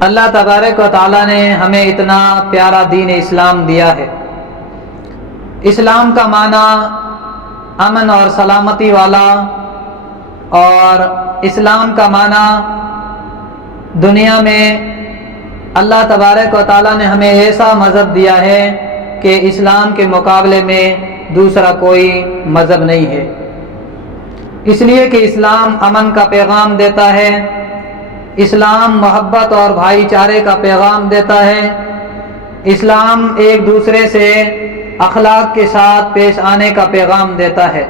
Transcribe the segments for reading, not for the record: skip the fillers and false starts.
اللہ تبارک و تعالیٰ نے ہمیں اتنا پیارا دین اسلام دیا ہے۔ اسلام کا معنی امن اور سلامتی والا، اور اسلام کا معنی دنیا میں اللہ تبارک و تعالیٰ نے ہمیں ایسا مذہب دیا ہے کہ اسلام کے مقابلے میں دوسرا کوئی مذہب نہیں ہے، اس لیے کہ اسلام امن کا پیغام دیتا ہے، اسلام محبت اور بھائی چارے کا پیغام دیتا ہے، اسلام ایک دوسرے سے اخلاق کے ساتھ پیش آنے کا پیغام دیتا ہے۔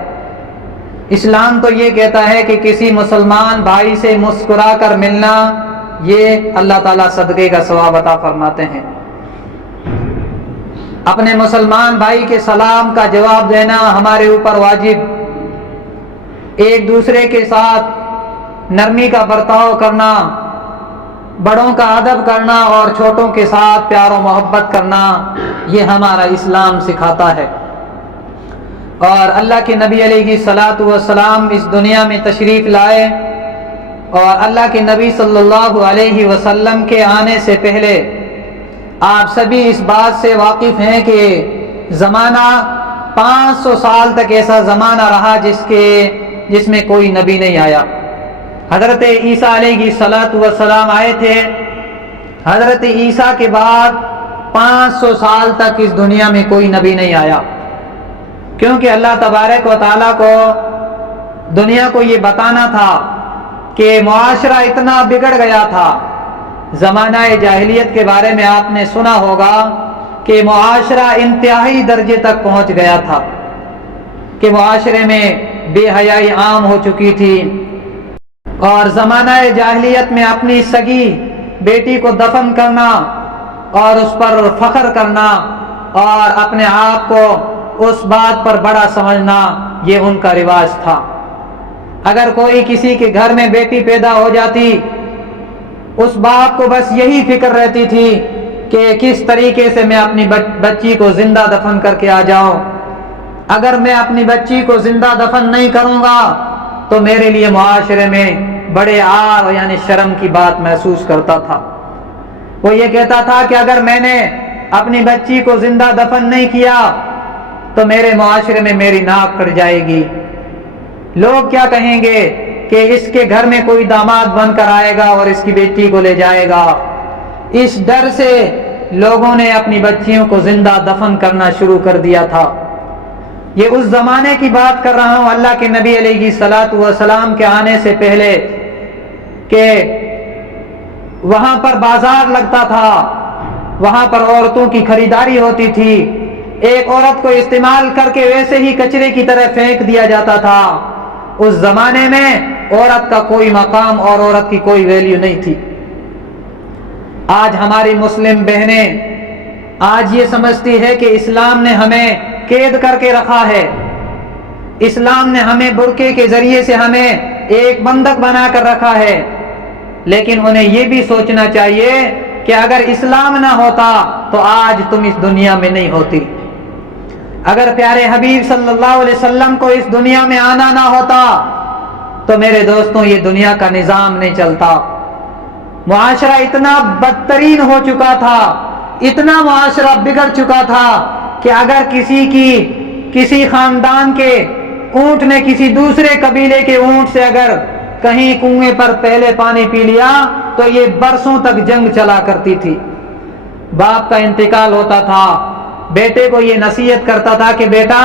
اسلام تو یہ کہتا ہے کہ کسی مسلمان بھائی سے مسکرا کر ملنا، یہ اللہ تعالیٰ صدقے کا ثواب عطا فرماتے ہیں۔ اپنے مسلمان بھائی کے سلام کا جواب دینا ہمارے اوپر واجب، ایک دوسرے کے ساتھ نرمی کا برتاؤ کرنا، بڑوں کا ادب کرنا اور چھوٹوں کے ساتھ پیار و محبت کرنا، یہ ہمارا اسلام سکھاتا ہے۔ اور اللہ کے نبی علیہ الصلاۃ والسلام اس دنیا میں تشریف لائے، اور اللہ کے نبی صلی اللہ علیہ وسلم کے آنے سے پہلے آپ سبھی اس بات سے واقف ہیں کہ زمانہ 500 سال تک ایسا زمانہ رہا جس میں کوئی نبی نہیں آیا۔ حضرت عیسیٰ علیہ الصلاۃ والسلام آئے تھے، حضرت عیسیٰ کے بعد 500 سال تک اس دنیا میں کوئی نبی نہیں آیا، کیونکہ اللہ تبارک و تعالیٰ کو دنیا کو یہ بتانا تھا کہ معاشرہ اتنا بگڑ گیا تھا۔ زمانہ جاہلیت کے بارے میں آپ نے سنا ہوگا کہ معاشرہ انتہائی درجے تک پہنچ گیا تھا، کہ معاشرے میں بے حیائی عام ہو چکی تھی، اور زمانہ جاہلیت میں اپنی سگی بیٹی کو دفن کرنا اور اس پر فخر کرنا اور اپنے آپ کو اس بات پر بڑا سمجھنا، یہ ان کا رواج تھا۔ اگر کوئی کسی کے گھر میں بیٹی پیدا ہو جاتی، اس باپ کو بس یہی فکر رہتی تھی کہ کس طریقے سے میں اپنی بچی کو زندہ دفن کر کے آ جاؤں۔ اگر میں اپنی بچی کو زندہ دفن نہیں کروں گا تو میرے لیے معاشرے میں بڑے عار یعنی شرم کی بات محسوس کرتا تھا۔ وہ یہ کہتا تھا کہ اگر میں نے اپنی بچی کو زندہ دفن نہیں کیا تو میرے معاشرے میں میری ناک کٹ جائے گی، لوگ کیا کہیں گے کہ اس کے گھر میں کوئی داماد بن کر آئے گا اور اس کی بیٹی کو لے جائے گا۔ اس ڈر سے لوگوں نے اپنی بچیوں کو زندہ دفن کرنا شروع کر دیا تھا۔ یہ اس زمانے کی بات کر رہا ہوں، اللہ کے نبی علیہ الصلاۃ والسلام کے آنے سے پہلے، کہ وہاں پر بازار لگتا تھا، وہاں پر عورتوں کی خریداری ہوتی تھی، ایک عورت کو استعمال کر کے ویسے ہی کچرے کی طرح پھینک دیا جاتا تھا۔ اس زمانے میں عورت کا کوئی مقام اور عورت کی کوئی ویلیو نہیں تھی۔ آج ہماری مسلم بہنیں آج یہ سمجھتی ہے کہ اسلام نے ہمیں قید کر کے رکھا ہے، اسلام نے ہمیں برقعے کے ذریعے سے ہمیں ایک بندک بنا کر رکھا ہے، لیکن انہیں یہ بھی سوچنا چاہیے کہ اگر اسلام نہ ہوتا تو آج تم اس دنیا میں نہیں ہوتی۔ اگر پیارے حبیب صلی اللہ علیہ وسلم کو اس دنیا میں آنا نہ ہوتا تو میرے دوستوں یہ دنیا کا نظام نہیں چلتا۔ معاشرہ اتنا بدترین ہو چکا تھا، اتنا معاشرہ بگڑ چکا تھا کہ اگر کسی خاندان کے اونٹ نے کسی دوسرے قبیلے کے اونٹ سے اگر کہیں کنویں پر پہلے پانی پی لیا تو یہ برسوں تک جنگ چلا کرتی تھی۔ باپ کا انتقال ہوتا تھا، بیٹے کو یہ نصیحت کرتا تھا کہ بیٹا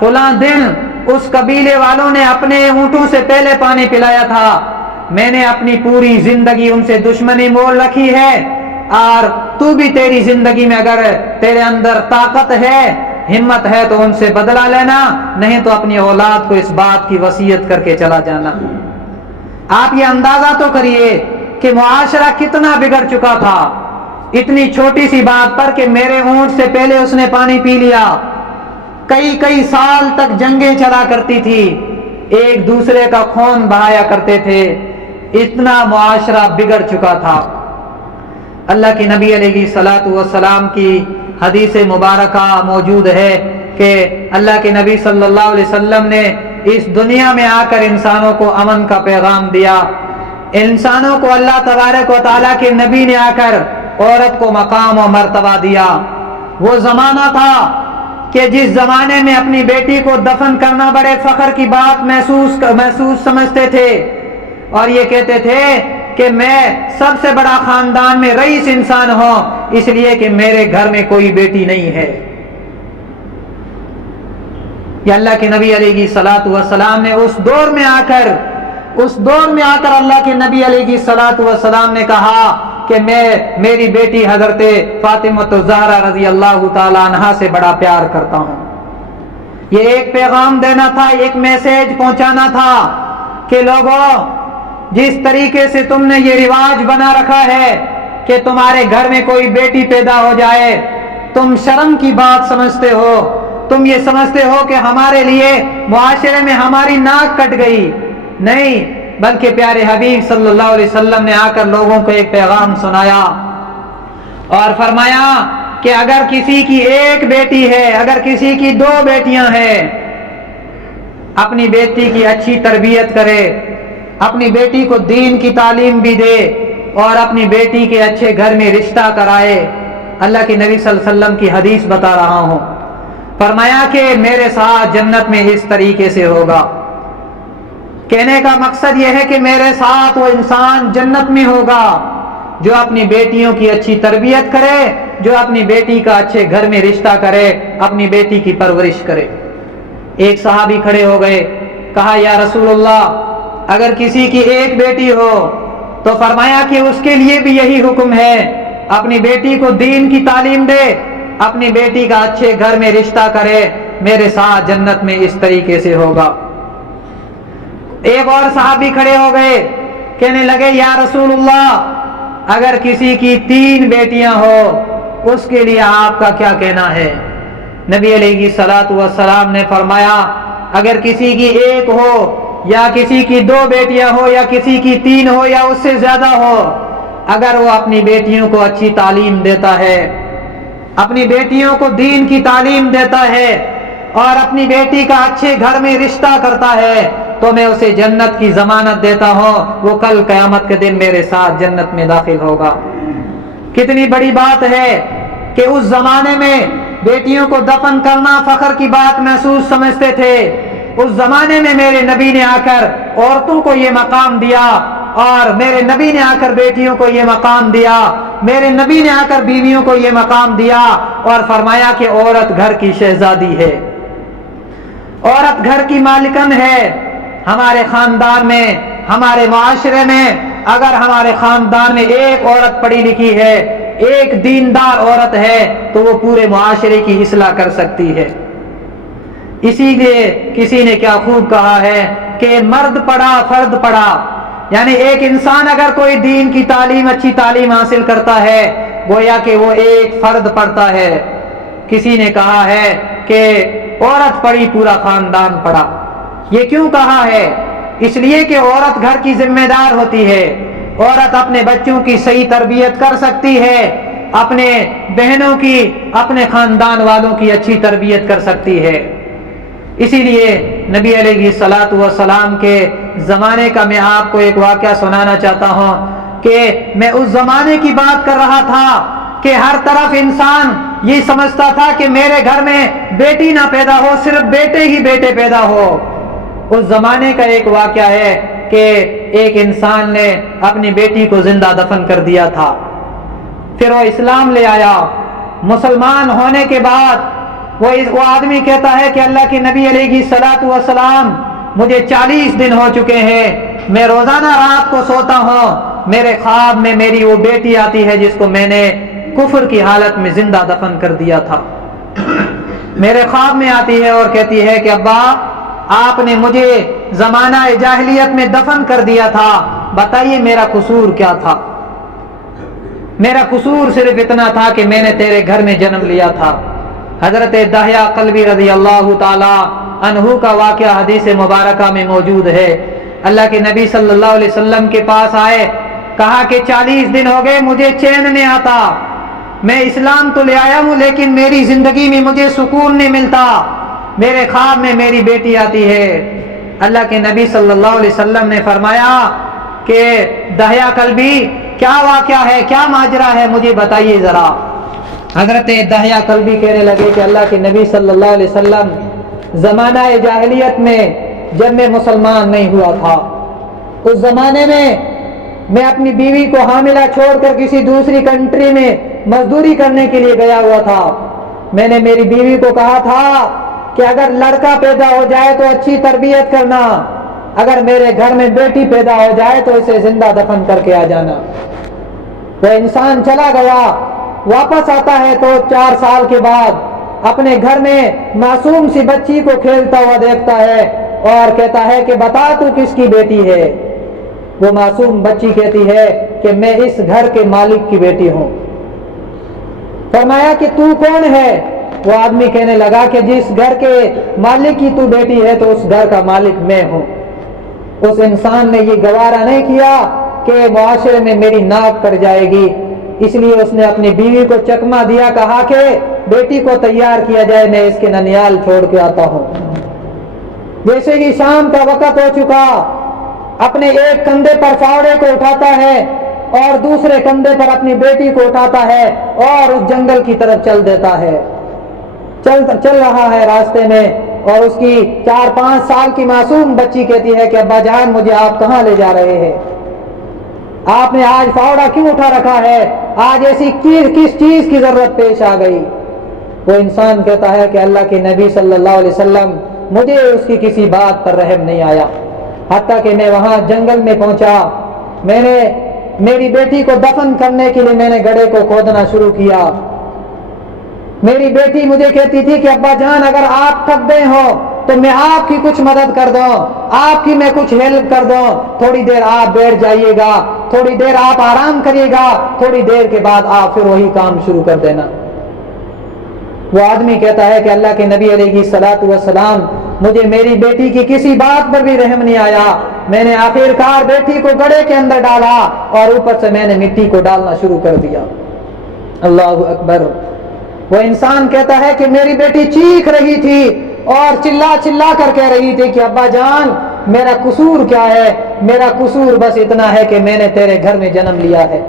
فلاں دن اس قبیلے والوں نے اپنے اونٹوں سے پہلے پانی پلایا تھا، میں نے اپنی پوری زندگی ان سے دشمنی مول رکھی ہے، اور تو بھی تیری زندگی میں اگر تیرے اندر طاقت ہے، ہمت ہے تو ان سے بدلہ لینا، نہیں تو اپنی اولاد کو اس بات کی وصیت کر کے چلا جانا۔ آپ یہ اندازہ تو کریے کہ معاشرہ کتنا بگڑ چکا تھا، اتنی چھوٹی سی بات پر کہ میرے اونٹ سے پہلے اس نے پانی پی لیا۔ کئی سال تک جنگیں چلا کرتی تھی، ایک دوسرے کا خون بہایا کرتے تھے، اتنا معاشرہ بگڑ چکا تھا۔ اللہ کے نبی علیہ الصلاۃ والسلام کی حدیث مبارکہ موجود ہے کہ اللہ کے نبی صلی اللہ علیہ وسلم نے اس دنیا میں آ کر انسانوں کو امن کا پیغام دیا، انسانوں کو اللہ تبارک و تعالیٰ کے نبی نے آ کر عورت کو مقام و مرتبہ دیا۔ وہ زمانہ تھا کہ جس زمانے میں اپنی بیٹی کو دفن کرنا بڑے فخر کی بات محسوس سمجھتے تھے، اور یہ کہتے تھے کہ میں سب سے بڑا خاندان میں رئیس انسان ہوں، اس لیے کہ میرے گھر میں کوئی بیٹی نہیں ہے۔ یہ اللہ کے نبی علیہ الصلوۃ والسلام نے اس دور میں آ کر اللہ کے نبی علیہ الصلوۃ والسلام نے کہا کہ میں میری بیٹی حضرت فاطمہ الزہرا رضی اللہ تعالی عنہا سے بڑا پیار کرتا ہوں۔ یہ ایک پیغام دینا تھا، ایک میسج پہنچانا تھا کہ لوگوں، جس طریقے سے تم نے یہ رواج بنا رکھا ہے کہ تمہارے گھر میں کوئی بیٹی پیدا ہو جائے، تم شرم کی بات سمجھتے ہو، تم یہ سمجھتے ہو کہ ہمارے لیے معاشرے میں ہماری ناک کٹ گئی، نہیں، بلکہ پیارے حبیب صلی اللہ علیہ وسلم نے آ کر لوگوں کو ایک پیغام سنایا اور فرمایا کہ اگر کسی کی ایک بیٹی ہے، اگر کسی کی دو بیٹیاں ہیں، اپنی بیٹی کی اچھی تربیت کرے، اپنی بیٹی کو دین کی تعلیم بھی دے اور اپنی بیٹی کے اچھے گھر میں رشتہ کرائے۔ اللہ کے نبی صلی اللہ علیہ وسلم کی حدیث بتا رہا ہوں، فرمایا کہ میرے ساتھ جنت میں اس طریقے سے ہوگا۔ کہنے کا مقصد یہ ہے کہ میرے ساتھ وہ انسان جنت میں ہوگا جو اپنی بیٹیوں کی اچھی تربیت کرے، جو اپنی بیٹی کا اچھے گھر میں رشتہ کرے، اپنی بیٹی کی پرورش کرے۔ ایک صحابی کھڑے ہو گئے، کہا یا رسول اللہ، اگر کسی کی ایک بیٹی ہو تو فرمایا کہ اس کے لیے بھی یہی حکم ہے، اپنی بیٹی کو دین کی تعلیم دے، اپنی بیٹی کا اچھے گھر میں رشتہ کرے، میرے ساتھ جنت میں اس طریقے سے ہوگا۔ ایک اور صحابی کھڑے ہو گئے، کہنے لگے یا رسول اللہ، اگر کسی کی 3 بیٹیاں ہو اس کے لیے آپ کا کیا کہنا ہے؟ نبی علیہ الصلوۃ والسلام نے فرمایا اگر کسی کی ایک ہو یا کسی کی 2 بیٹیاں ہو یا کسی کی 3 ہو یا اس سے زیادہ ہو، اگر وہ اپنی بیٹیوں کو اچھی تعلیم دیتا ہے، اپنی بیٹیوں کو دین کی تعلیم دیتا ہے اور اپنی بیٹی کا اچھے گھر میں رشتہ کرتا ہے، تو میں اسے جنت کی ضمانت دیتا ہوں، وہ کل قیامت کے دن میرے ساتھ جنت میں داخل ہوگا۔ کتنی بڑی بات ہے کہ اس زمانے میں بیٹیوں کو دفن کرنا فخر کی بات محسوس سمجھتے تھے، اس زمانے میں میرے نبی نے آ کر عورتوں کو یہ مقام دیا، اور میرے نبی نے آ کر بیٹیوں کو یہ مقام دیا، میرے نبی نے آ کر بیویوں کو یہ مقام دیا، اور فرمایا کہ عورت گھر کی شہزادی ہے، عورت گھر کی مالکن ہے۔ ہمارے خاندان میں، ہمارے معاشرے میں اگر ہمارے خاندان میں ایک عورت پڑھی لکھی ہے، ایک دیندار عورت ہے، تو وہ پورے معاشرے کی اصلاح کر سکتی ہے۔ اسی لیے کسی نے کیا خوب کہا ہے کہ مرد پڑھا فرد پڑھا، یعنی ایک انسان اگر کوئی دین کی تعلیم، اچھی تعلیم حاصل کرتا ہے، گویا کہ وہ ایک فرد پڑھتا ہے۔ کسی نے کہا ہے کہ عورت پڑھی پورا خاندان پڑھا۔ یہ کیوں کہا ہے؟ اس لیے کہ عورت گھر کی ذمہ دار ہوتی ہے، عورت اپنے بچوں کی صحیح تربیت کر سکتی ہے، اپنے بہنوں کی، اپنے خاندان والوں کی اچھی تربیت کر سکتی ہے۔ اسی لیے نبی علیہ الصلوۃ والسلام کے زمانے کا میں آپ کو ایک واقعہ سنانا چاہتا ہوں کہ میں اس زمانے کی بات کر رہا تھا کہ ہر طرف انسان یہ سمجھتا تھا کہ میرے گھر میں بیٹی نہ پیدا ہو، صرف بیٹے ہی بیٹے پیدا ہو۔ اس زمانے کا ایک واقعہ ہے کہ ایک انسان نے اپنی بیٹی کو زندہ دفن کر دیا تھا، پھر وہ اسلام لے آیا۔ مسلمان ہونے کے بعد وہ آدمی کہتا ہے کہ اللہ کے نبی علیہ الصلوۃ والسلام، مجھے 40 دن ہو چکے ہیں، میں روزانہ رات کو سوتا ہوں، میرے خواب میں میری وہ بیٹی آتی ہے جس کو میں نے کفر کی حالت میں زندہ دفن کر دیا تھا، میرے خواب میں آتی ہے اور کہتی ہے کہ ابا، آپ نے مجھے زمانہ جاہلیت میں دفن کر دیا تھا، بتائیے میرا قصور کیا تھا؟ میرا قصور صرف اتنا تھا کہ میں نے تیرے گھر میں جنم لیا تھا۔ حضرت دحیہ قلبی رضی اللہ تعالی عنہ کا واقعہ حدیث مبارکہ میں موجود ہے۔ اللہ کے نبی صلی اللہ علیہ وسلم کے پاس آئے، کہا کہ 40 دن ہو گئے مجھے چین نہیں آتا، میں اسلام تو لے آیا ہوں لیکن میری زندگی میں مجھے سکون نہیں ملتا، میرے خواب میں میری بیٹی آتی ہے۔ اللہ کے نبی صلی اللہ علیہ وسلم نے فرمایا کہ دہیا کلبی کیا واقعہ ہے, کیا ماجرا ہے, مجھے بتائیے ذرا. حضرت دہیا کلبی کہنے لگے کہ اللہ کے نبی صلی اللہ علیہ وسلم, زمانہ جاہلیت میں جب میں مسلمان نہیں ہوا تھا, اس زمانے میں اپنی بیوی کو حاملہ چھوڑ کر کسی دوسری کنٹری میں مزدوری کرنے کے لیے گیا ہوا تھا. میں نے میری بیوی کو کہا تھا کہ اگر لڑکا پیدا ہو جائے تو اچھی تربیت کرنا, اگر میرے گھر میں بیٹی پیدا ہو جائے تو اسے زندہ دفن کر کے آ جانا. وہ انسان چلا گیا, واپس آتا ہے تو 4 سال کے بعد اپنے گھر میں معصوم سی بچی کو کھیلتا ہوا دیکھتا ہے اور کہتا ہے کہ بتا تو کس کی بیٹی ہے. وہ معصوم بچی کہتی ہے کہ میں اس گھر کے مالک کی بیٹی ہوں. فرمایا کہ تو کون ہے؟ وہ آدمی کہنے لگا کہ جس گھر کے مالک کی تو بیٹی ہے تو اس گھر کا مالک میں ہوں. اس انسان نے یہ گوارا نہیں کیا کہ معاشرے میں میری ناک کر جائے گی, اس لیے اس نے اپنی بیوی کو چکما دیا, کہا کہ بیٹی کو تیار کیا جائے, میں اس کے ننیال چھوڑ کے آتا ہوں. جیسے ہی شام کا وقت ہو چکا, اپنے ایک کندھے پر فاوڑے کو اٹھاتا ہے اور دوسرے کندھے پر اپنی بیٹی کو اٹھاتا ہے اور اس جنگل کی طرف چل دیتا ہے. چل رہا ہے راستے میں, اور اس کی 4-5 سال کی معصوم بچی کہتی ہے کہ ابا جان مجھے آپ کہاں لے جا رہے ہیں؟ آپ نے آج فاوڑا کیوں اٹھا رکھا ہے؟ آج ایسی کس چیز کی ضرورت پیش آ گئی؟ وہ انسان کہتا ہے کہ اللہ کے نبی صلی اللہ علیہ وسلم, مجھے اس کی کسی بات پر رحم نہیں آیا, حتیٰ کہ میں وہاں جنگل میں پہنچا. میں نے میری بیٹی کو دفن کرنے کے لیے میں نے گڑھے کو کھودنا شروع کیا. میری بیٹی مجھے کہتی تھی کہ ابا جان اگر آپ تھک گئے ہو تو میں آپ کی کچھ مدد کر دوں, آپ کی میں کچھ ہیلپ کر دوں, تھوڑی دیر آپ بیٹھ جائیے گا, تھوڑی دیر آپ آرام کریے گا, تھوڑی دیر کے بعد آپ پھر وہی کام شروع کر دینا. وہ آدمی کہتا ہے کہ اللہ کے نبی علیہ الصلوۃ والسلام, مجھے میری بیٹی کی کسی بات پر بھی رحم نہیں آیا. میں نے آخرکار بیٹی کو گڑھے کے اندر ڈالا اور اوپر سے میں نے مٹی کو ڈالنا شروع کر دیا. اللہ اکبر. وہ انسان کہتا ہے کہ میری بیٹی چیخ رہی تھی اور چلا کر کہہ رہی تھی کہ ابا جان میرا قصور کیا ہے؟ میرا قصور بس اتنا ہے کہ میں نے تیرے گھر میں جنم لیا ہے,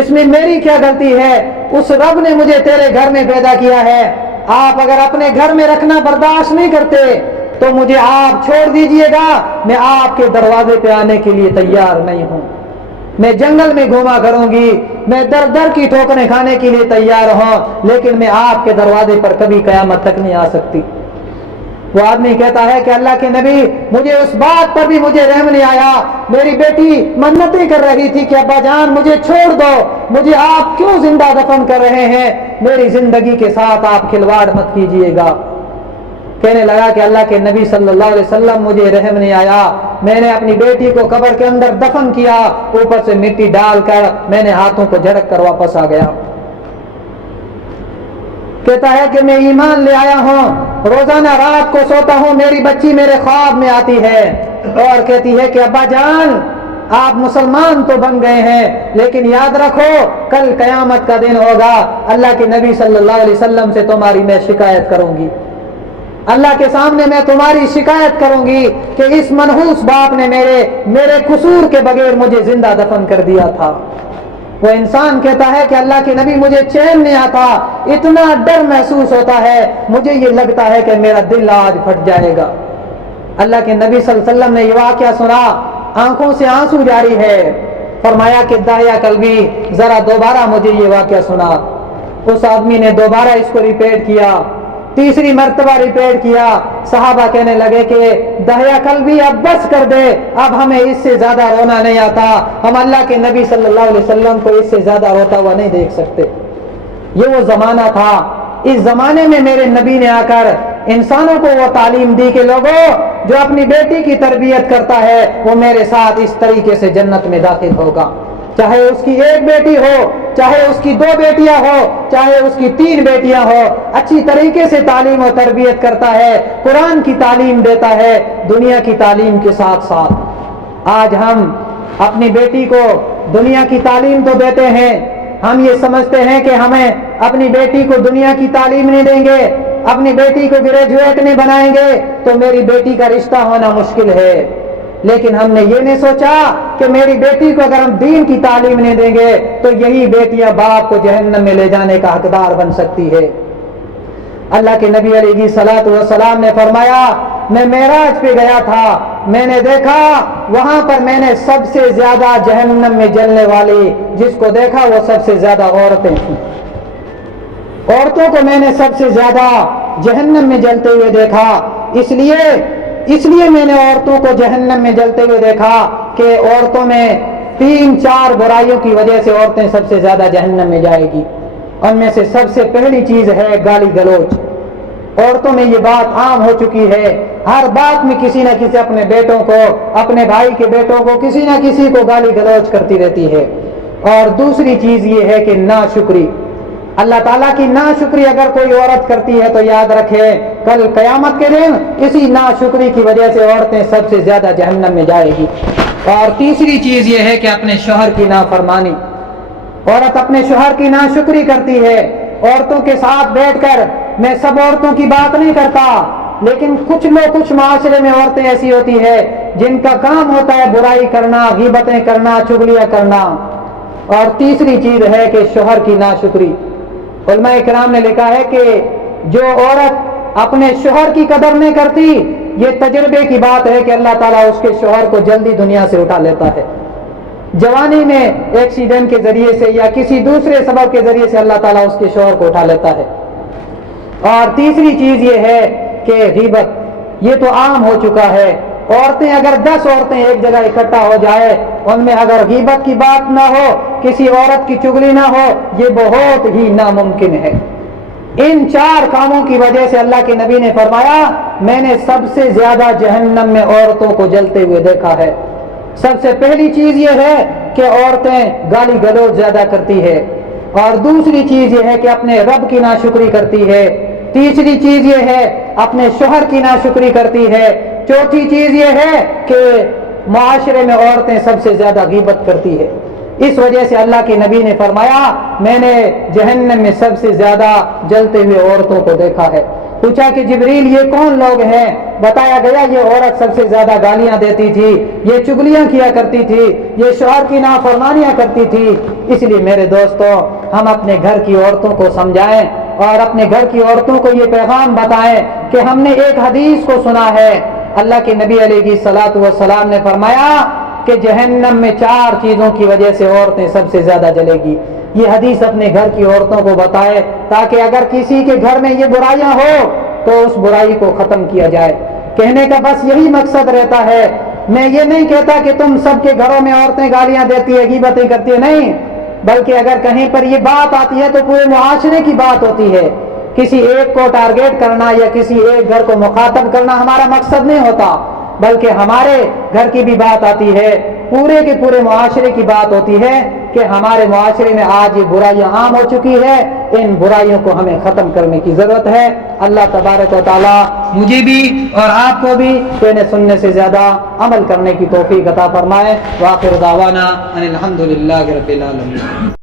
اس میں میری کیا غلطی ہے؟ اس رب نے مجھے تیرے گھر میں پیدا کیا ہے. آپ اگر اپنے گھر میں رکھنا برداشت نہیں کرتے تو مجھے آپ چھوڑ دیجئے گا, میں آپ کے دروازے پہ آنے کے لیے تیار نہیں ہوں. میں جنگل میں گھوما کروں گی, میں در کی ٹھوکریں کھانے کے لیے تیار ہوں, لیکن میں آپ کے دروازے پر کبھی قیامت تک نہیں آ سکتی. وہ آدمی کہتا ہے کہ اللہ کے نبی مجھے اس بات پر بھی مجھے رحم نہیں آیا. میری بیٹی منتیں کر رہی تھی کہ ابا جان مجھے چھوڑ دو, مجھے آپ کیوں زندہ دفن کر رہے ہیں؟ میری زندگی کے ساتھ آپ کھلواڑ مت کیجئے گا. کہنے لگا کہ اللہ کے نبی صلی اللہ علیہ وسلم مجھے رحم نہیں آیا. میں نے اپنی بیٹی کو قبر کے اندر دفن کیا, اوپر سے مٹی ڈال کر میں نے ہاتھوں کو جھڑک کر واپس آ گیا. کہتا ہے کہ میں ایمان لے آیا ہوں, روزانہ رات کو سوتا ہوں, میری بچی میرے خواب میں آتی ہے اور کہتی ہے کہ ابا جان آپ مسلمان تو بن گئے ہیں, لیکن یاد رکھو کل قیامت کا دن ہوگا, اللہ کے نبی صلی اللہ علیہ وسلم سے تمہاری میں شکایت کروں گی, اللہ کے سامنے میں تمہاری شکایت کروں گی کہ اس منحوس باپ نے میرے قصور کے بغیر مجھے زندہ دفن کر دیا تھا. وہ انسان کہتا ہے کہ اللہ کے نبی مجھے چین نہیں آتا, اتنا ڈر محسوس ہوتا ہے, مجھے یہ لگتا ہے کہ میرا دل آج پھٹ جائے گا. اللہ کے نبی صلی اللہ علیہ وسلم نے یہ واقعہ سنا, آنکھوں سے آنسو جاری ہے. فرمایا کہ داہیہ کلبی ذرا دوبارہ مجھے یہ واقعہ سنا. اس آدمی نے دوبارہ اس کو ریپیٹ کیا, تیسری مرتبہ ریپیٹ کیا. صحابہ کہنے لگے کہ داہیہ کلبی اب بس کر دے, اب ہمیں اس سے زیادہ رونا نہیں آتا, ہم اللہ کے نبی صلی اللہ علیہ وسلم کو اس سے زیادہ روتا ہوا نہیں دیکھ سکتے. یہ وہ زمانہ تھا, اس زمانے میں میرے نبی نے آ کر انسانوں کو وہ تعلیم دی کہ لوگوں جو اپنی بیٹی کی تربیت کرتا ہے وہ میرے ساتھ اس طریقے سے جنت میں داخل ہوگا, چاہے اس کی 1 بیٹی ہو, چاہے اس کی 2 بیٹیاں ہو, چاہے اس کی 3 بیٹیاں ہو, اچھی طریقے سے تعلیم و تربیت کرتا ہے, قرآن کی تعلیم دیتا ہے, دنیا کی تعلیم کے ساتھ ساتھ. آج ہم اپنی بیٹی کو دنیا کی تعلیم تو دیتے ہیں, ہم یہ سمجھتے ہیں کہ ہمیں اپنی بیٹی کو دنیا کی تعلیم نہیں دیں گے, اپنی بیٹی کو گریجویٹ نہیں بنائیں گے تو میری بیٹی کا رشتہ ہونا مشکل ہے. لیکن ہم نے یہ نہیں سوچا کہ میری بیٹی کو اگر ہم دین کی تعلیم نہیں دیں گے تو یہی بیٹیاں باپ کو جہنم میں لے جانے کا حقدار بن سکتی ہے۔ اللہ کے نبی علیہ الصلوۃ والسلام نے فرمایا، میں معراج پہ گیا تھا، میں نے دیکھا وہاں پر میں نے سب سے زیادہ جہنم میں جلنے والی جس کو دیکھا وہ سب سے زیادہ عورتیں تھیں۔ عورتوں کو میں نے سب سے زیادہ جہنم میں جلتے ہوئے دیکھا، اس لیے میں نے عورتوں کو جہنم میں جلتے ہوئے دیکھا کہ عورتوں میں 3-4 برائیوں کی وجہ سے عورتیں سب سے زیادہ جہنم میں جائے گی۔ ان میں سے سب سے پہلی چیز ہے گالی گلوچ۔ عورتوں میں یہ بات عام ہو چکی ہے، ہر بات میں کسی نہ کسی اپنے بیٹوں کو، اپنے بھائی کے بیٹوں کو، کسی نہ کسی کو گالی گلوچ کرتی رہتی ہے۔ اور دوسری چیز یہ ہے کہ ناشکری، اللہ تعالیٰ کی ناشکری اگر کوئی عورت کرتی ہے تو یاد رکھے کل قیامت کے دن اسی ناشکری کی وجہ سے عورتیں سب سے زیادہ جہنم میں جائے گی۔ اور تیسری چیز یہ ہے کہ اپنے شوہر کی نافرمانی، عورت اپنے شوہر کی ناشکری کرتی ہے۔ عورتوں کے ساتھ بیٹھ کر، میں سب عورتوں کی بات نہیں کرتا، لیکن کچھ معاشرے میں عورتیں ایسی ہوتی ہے جن کا کام ہوتا ہے برائی کرنا، غیبتیں کرنا، چغلیاں کرنا۔ اور تیسری چیز ہے کہ شوہر کی ناشکری۔ علماء کرام نے لکھا ہے کہ جو عورت اپنے شوہر کی قدر نہیں کرتی، یہ تجربے کی بات ہے کہ اللہ تعالیٰ اس کے شوہر کو جلدی دنیا سے اٹھا لیتا ہے۔ جوانی میں ایکسیڈنٹ کے ذریعے سے یا کسی دوسرے سبب کے ذریعے سے اللہ تعالیٰ اس کے شوہر کو اٹھا لیتا ہے۔ اور تیسری چیز یہ ہے کہ غیبت، یہ تو عام ہو چکا ہے۔ عورتیں اگر 10 عورتیں ایک جگہ اکٹھا ہو جائے، ان میں اگر غیبت کی بات نہ ہو، کسی عورت کی چغلی نہ ہو، یہ بہت ہی ناممکن ہے۔ ان 4 کاموں کی وجہ سے اللہ کے نبی نے فرمایا، میں نے سب سے زیادہ جہنم میں عورتوں کو جلتے ہوئے دیکھا ہے۔ سب سے پہلی چیز یہ ہے کہ عورتیں گالی گلوچ زیادہ کرتی ہے، اور دوسری چیز یہ ہے کہ اپنے رب کی ناشکری کرتی ہے، تیسری چیز یہ ہے اپنے شوہر کی ناشکری کرتی ہے، چوتھی چیز یہ ہے کہ معاشرے میں عورتیں سب سے زیادہ غیبت کرتی ہے۔ اس وجہ سے اللہ کے نبی نے فرمایا، میں نے جہنم میں سب سے زیادہ جلتے ہوئے عورتوں کو دیکھا ہے۔ پوچھا کہ جبریل یہ کون لوگ ہیں؟ بتایا گیا یہ عورت سب سے زیادہ گالیاں دیتی تھی، یہ چغلیاں کیا کرتی تھی، یہ شوہر کی نافرمانیاں کرتی تھی۔ اس لیے میرے دوستو، ہم اپنے گھر کی عورتوں کو سمجھائیں اور اپنے گھر کی عورتوں کو یہ پیغام بتائیں کہ ہم نے ایک حدیث کو سنا ہے، اللہ کے نبی علیہ الصلوۃ والسلام نے فرمایا کہ جہنم میں 4 چیزوں کی وجہ سے عورتیں سب سے زیادہ جلے گی۔ یہ حدیث اپنے گھر کی عورتوں کو بتائے تاکہ اگر کسی کے گھر میں یہ برائیاں ہو تو اس برائی کو ختم کیا جائے۔ کہنے کا بس یہی مقصد رہتا ہے، میں یہ نہیں کہتا کہ تم سب کے گھروں میں عورتیں گالیاں دیتی ہے، غیبتیں کرتی ہے، نہیں، بلکہ اگر کہیں پر یہ بات آتی ہے تو پورے معاشرے کی بات ہوتی ہے۔ کسی ایک کو ٹارگیٹ کرنا یا کسی ایک گھر کو مخاطب کرنا ہمارا مقصد نہیں ہوتا، بلکہ ہمارے گھر کی بھی بات آتی ہے، پورے کے پورے معاشرے کی بات ہوتی ہے کہ ہمارے معاشرے میں آج یہ برائیاں عام ہو چکی ہے، ان برائیوں کو ہمیں ختم کرنے کی ضرورت ہے۔ اللہ تبارک و تعالی مجھے بھی اور آپ کو بھی کہنے سننے سے زیادہ عمل کرنے کی توفیق عطا فرمائے۔ وآخر دعوانا ان الحمد للہ رب العالمین۔